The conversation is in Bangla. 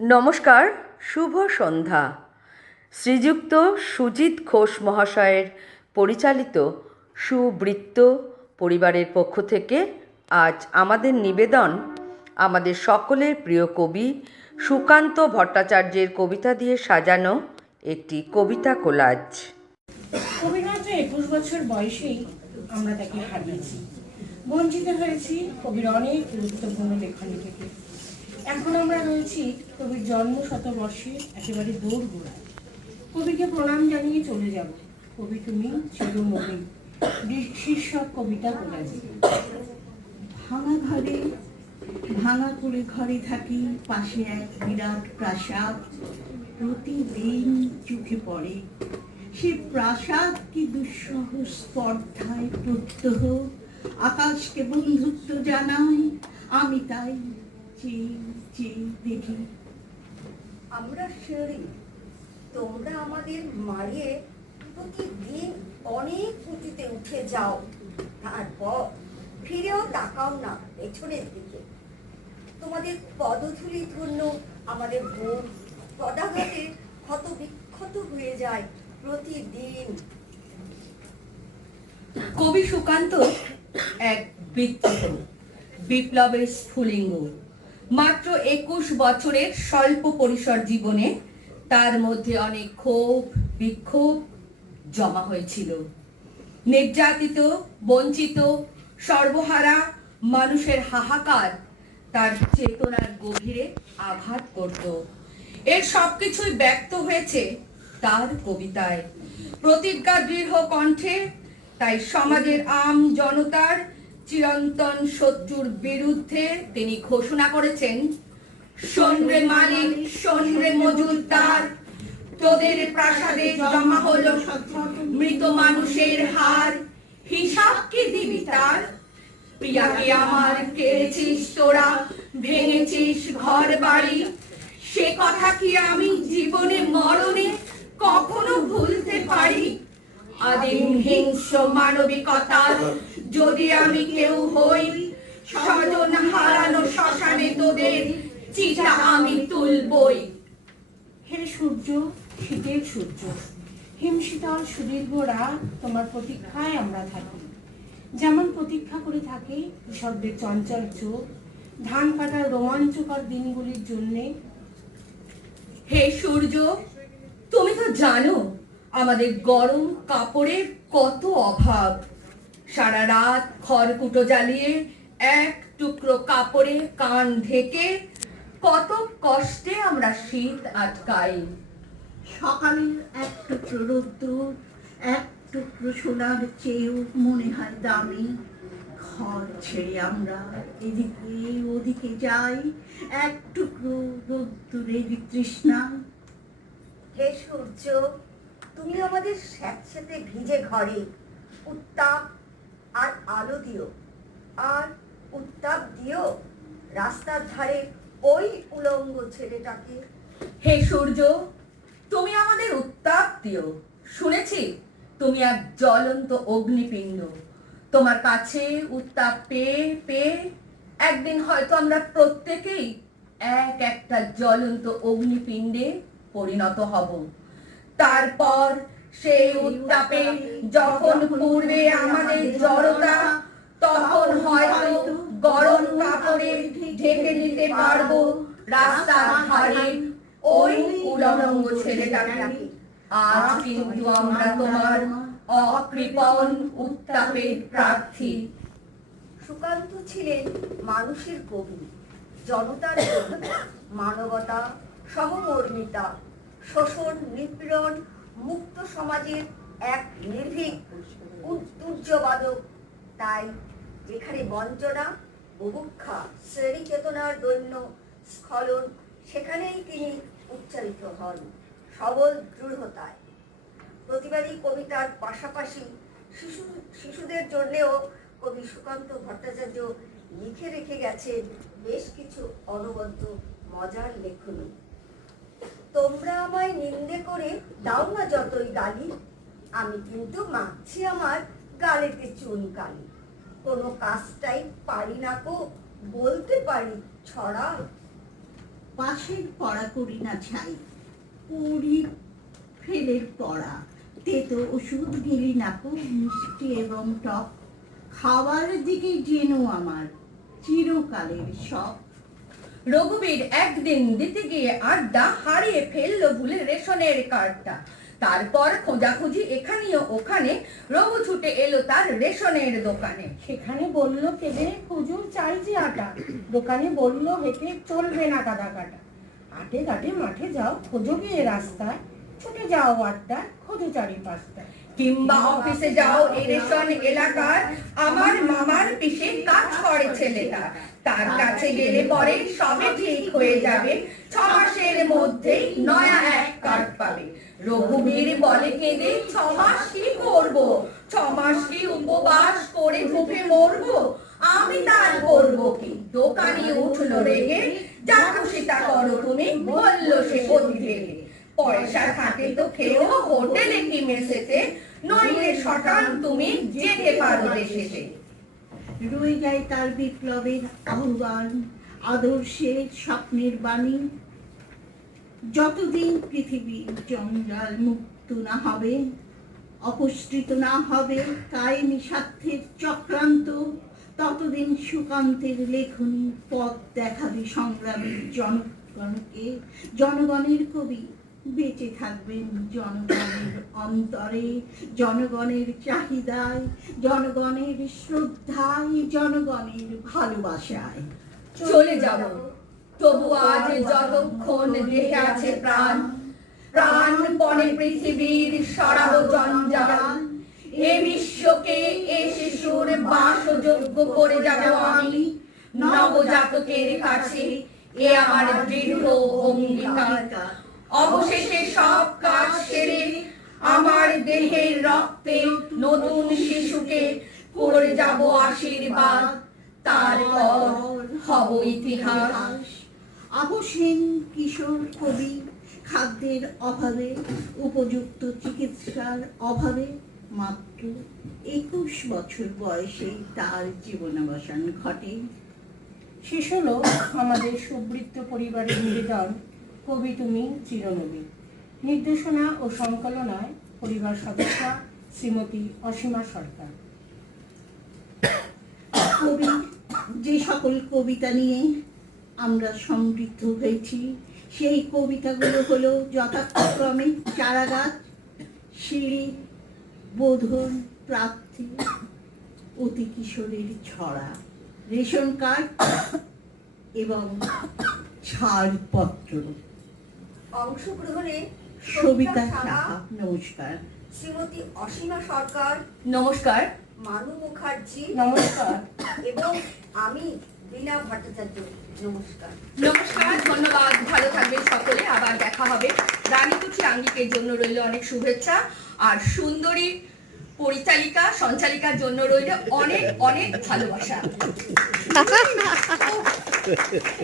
নমস্কার, শুভ সন্ধ্যা। শ্রীযুক্ত সুজিত ঘোষ মহাশয়ের পরিচালিত সুবৃত্ত পরিবারের পক্ষ থেকে আজ আমাদের নিবেদন আমাদের সকলের প্রিয় কবি সুকান্ত ভট্টাচার্যের কবিতা দিয়ে সাজানো একটি কবিতা কোলাজ। কবিমাত্র একুশ বছর বয়সেই আমরা তাকে হারিয়েছি। বঞ্চিত হয়েছি কবির অনেক গুরুত্বপূর্ণ লেখনী থেকে। এখন আমরা রয়েছি কবির জন্ম শতবর্ষে একেবারে দৌড় গোড়ায় কবিকে প্রণাম জানিয়ে চলে যাব। কবি তুমি চিরমণি শীর্ষক কবিতা কোলাজে ভাঙা ঘরে, ভাঙা করে ঘরে থাকি, পাশে এক বিরাট প্রাসাদ। প্রতিদিন চোখে পড়ে। সে প্রাসাদ কি দুঃসহ স্পর্ধায় প্রত্যহ, আকাশকে বন্ধুত্ব জানায়, আমি তাই চেয়ে আমরা তোমরা আমাদের মারিয়ে প্রতিদিন অনেক উঁচুতে উঠে যাও, তারপর ফিরেও তাকাও না পেছনের দিকে। তোমাদের পদধূলি ধন্য আমাদের বোন পদাঘাতে ক্ষত বিক্ষত হয়ে যায় প্রতিদিন। কবি সুকান্ত এক বিখ্যাত বিপ্লবের স্ফুলিঙ্গ। মাত্র একুশ বছরের স্বল্প পরিসর জীবনে তার মধ্যে অনেক ক্ষোভ, বিক্ষোভ জমা হয়েছিল। নির্যাতিত, বঞ্চিত, সর্বহারা মানুষের হাহাকার তার চেতনার গভীরে আঘাত করত। এর সবকিছুই ব্যক্ত হয়েছে তার কবিতায়। প্রতিজ্ঞা দৃঢ় কণ্ঠে, তাই সমাজের আম জনতার চিরন্তন শত্রুর বিরুদ্ধে তিনি ঘোষণা করেছেন সন্দ্রে মালিক সন্দ্রে মজুরদার তোদের প্রাসাদে জমা হলো মৃত মানুষের হার। হিসাব কি দিবি তার? প্রিয়াকে আমার কেড়েছিস তোরা? ভেঙেছিস ঘর বাড়ি সে কথা কি আমি জীবনে মরণে কখনো ভুলতে পারি? আদিম হিংস্র মানবিকতার। যদি আমি কেউ হই স্বজন হারানো শ্মশানে তোদের চিতা আমি তুলবই। হে সূর্য শীতের সূর্য হিমশীতল তোমার প্রতীক্ষায় আমরা থাকি। যেমন প্রতীক্ষা করে থাকি কৃষকদের চঞ্চল চোখ ধান কাটার রোমাঞ্চকর দিনগুলির জন্যে। হে সূর্য তুমি তো জানো আমাদের গরম কাপড়ের কত অভাব। সারা রাত খড়কুটো জ্বালিয়ে এক টুকরো কাপড়ে কান ঢেকে কত কষ্টে আমরা শীত আটকাই। সকালের এক টুকরো রোদ্দুর এক টুকরো সোনার চেয়েও মনে হয় দামি। ঘর ছেড়ে আমরা এদিকে ওদিকে যাই এক টুকরো রোদ্দুরের তৃষ্ণা। হে সূর্য তুমি আমাদের স্যাঁতস্যাঁতে ভিজে ঘরে উত্তাপ আর আলো দিও। আর উত্তাপ দিও রাস্তার ধারে ওই উলঙ্গ ছেলেটাকে। হে সূর্য, তুমি আমাদের উত্তাপ দিও। শুনেছি, তুমি এক জ্বলন্ত অগ্নিপিণ্ড। তোমার কাছে উত্তাপ পেয়ে পেয়ে একদিন হয়তো আমরা প্রত্যেকেই এক একটা জ্বলন্ত অগ্নিপিণ্ডে পরিণত হব। তারপর সেই উত্তাপে যখন পূর্বে আমাদের জড়তা তখন হয়তো গরম কাপড়ে ঢেকে দিতে পারব রাস্তার ধারে। ওই উলঙ্গ ছেলেটাকে। আজ কিন্তু আমরা তোমার অকৃপণ উত্তাপের প্রার্থী। সুকান্ত ছিলেন মানুষের কবি। জনতার মানবতা সহমর্মিতা শোষণ, নিপীড়ন, মুক্ত সমাজের এক নির্ভীক উত্তুর্যবাদক তাই যেখানে বঞ্চনা, বুভুক্ষা শ্রেণি চেতনার দৈন্য, স্খলন, সেখানেই তিনি উচ্চারিত হন সবল দৃঢ়তায়। প্রতিবাদী কবিতার পাশাপাশি শিশু, শিশুদের জন্যেও কবি সুকান্ত ভট্টাচার্য লিখে রেখে গেছেন বেশ কিছু অনবদ্য, মজার লেখনী। তোমরা আমায় নিন্দে করে দাও না যতই গালি আমি কিন্তু মাখছি আমার গালেতে চুন কালি কোনো কাজটাই পারি না কো বলতে পারি ছড়া পাশের পড়া করি না ছাই করি ফেলের পড়া। তেতো ওষুধ গেলি না কো মিষ্টি এবং টক। খাওয়ার দিকে যেন আমার, চিরকালের শখ। রঘুবীর একদিন দিতে গিয়ে আড্ডা হারিয়ে ফেলল ভুলে রেশনের কার্ডটা। তারপর খোঁজাখুঁজি এখানেও ওখানে। রঘু ছুটে এলো তার রেশনের দোকানে। সেখানে বলল কেঁদে হুজুর চাই যে আটা? দোকানে বলল, হেঁটে চলবে না কাদা কাটা। আটে ঘাটে মাঠে যাও, খোঁজো গিয়ে রাস্তায়। ছুটে যাও আটটা খোঁজো চারি পাঁচটা কিংবা অফিসে যাও এই রেশন এলাকার আমার মামার পিসে কাজ করে ছেলেটা। তার কাছে গেলে পরে সবে ঠিক হয়ে যাবে, ছ মাসের মধ্যেই নয়া এক কার্ড পাবে। রঘুবীর বলে কেঁদে, ছ মাস কি করব? ছ মাস কি উপবাস করে ধুপে মরবো? আমি তার করব কি? দোকানে উঠল রেগে, যা খুশি তা করো তুমি বলল সে অতি পয়সা থাকে তো খেয়েও হোটেলে কি মেসেতে? নইলে শটান তুমি যেতে পারো দেশেতে। রয়ে যায় তার বিপ্লবের আহ্বান আদর্শের স্বপ্নের বাণী। যতদিন পৃথিবী জঞ্জাল মুক্ত না হবে, অপসৃত না হবে কায়েমি স্বার্থের চক্রান্ত, ততদিন সুকান্তের লেখনী পথ দেখাবে সংগ্রামী জনগণকে। জনগণের কবি বেঁচে থাকবেন জনগণের অন্তরে, জনগণের চাহিদায়, জনগণের শ্রদ্ধায়, জনগণের ভালোবাসায়। চলে যাব। তবু আজ যতক্ষণ দেহে আছে প্রাণ প্রাণ পণে পৃথিবীর সরাব জঞ্জাল। এ বিশ্বকে এ শিশুর বাসযোগ্য করে যাব আমি, নবজাতকের কাছে। এ আমার দৃঢ় অঙ্গীকার। অবশেষে সব কাজ সেরে আমার দেহের রক্তে নতুন শিশুকে করে যাব আশীর্বাদ। তারপর হব ইতিহাস। আবসীন কিশোর কবি খাদ্যের অভাবে উপযুক্ত চিকিৎসার অভাবে মাত্র একুশ বছর বয়সে তার জীবনাবসান ঘটে। শেষ হলো আমাদের সুবৃত্ত পরিবারের নিবেদন। কবি তুমি চিরনবী। নির্দেশনা ও সংকলনায় পরিবার সদস্য শ্রীমতী অসীমা সরকার। কবি, যে সকল কবিতা নিয়ে আমরা সমৃদ্ধ হয়েছি, সেই কবিতাগুলো হলো যথাক্রমে চারাগাছ, সিঁড়ি, বোধন, প্রাপ্তি, অতি কিশোরের ছড়া, রেশন কার্ড এবং ছাড়পত্র। অংশগ্রহণে সবিতা সাহা, নমস্কার। শ্রীমতী অসীমা সরকার নমস্কার। মানু মুখার্জি নমস্কার। এবং আমি বীণা ভট্টাচার্য। নমস্কার। নমস্কার ধন্যবাদ। ভালো থাকবেন সকলে। আবার দেখা হবে। রানীকুঠি আঙ্গিকের জন্য রইল অনেক শুভেচ্ছা। আর সুন্দরী পরিচালিকা সঞ্চালিকার জন্য রইল অনেক অনেক ভালোবাসা।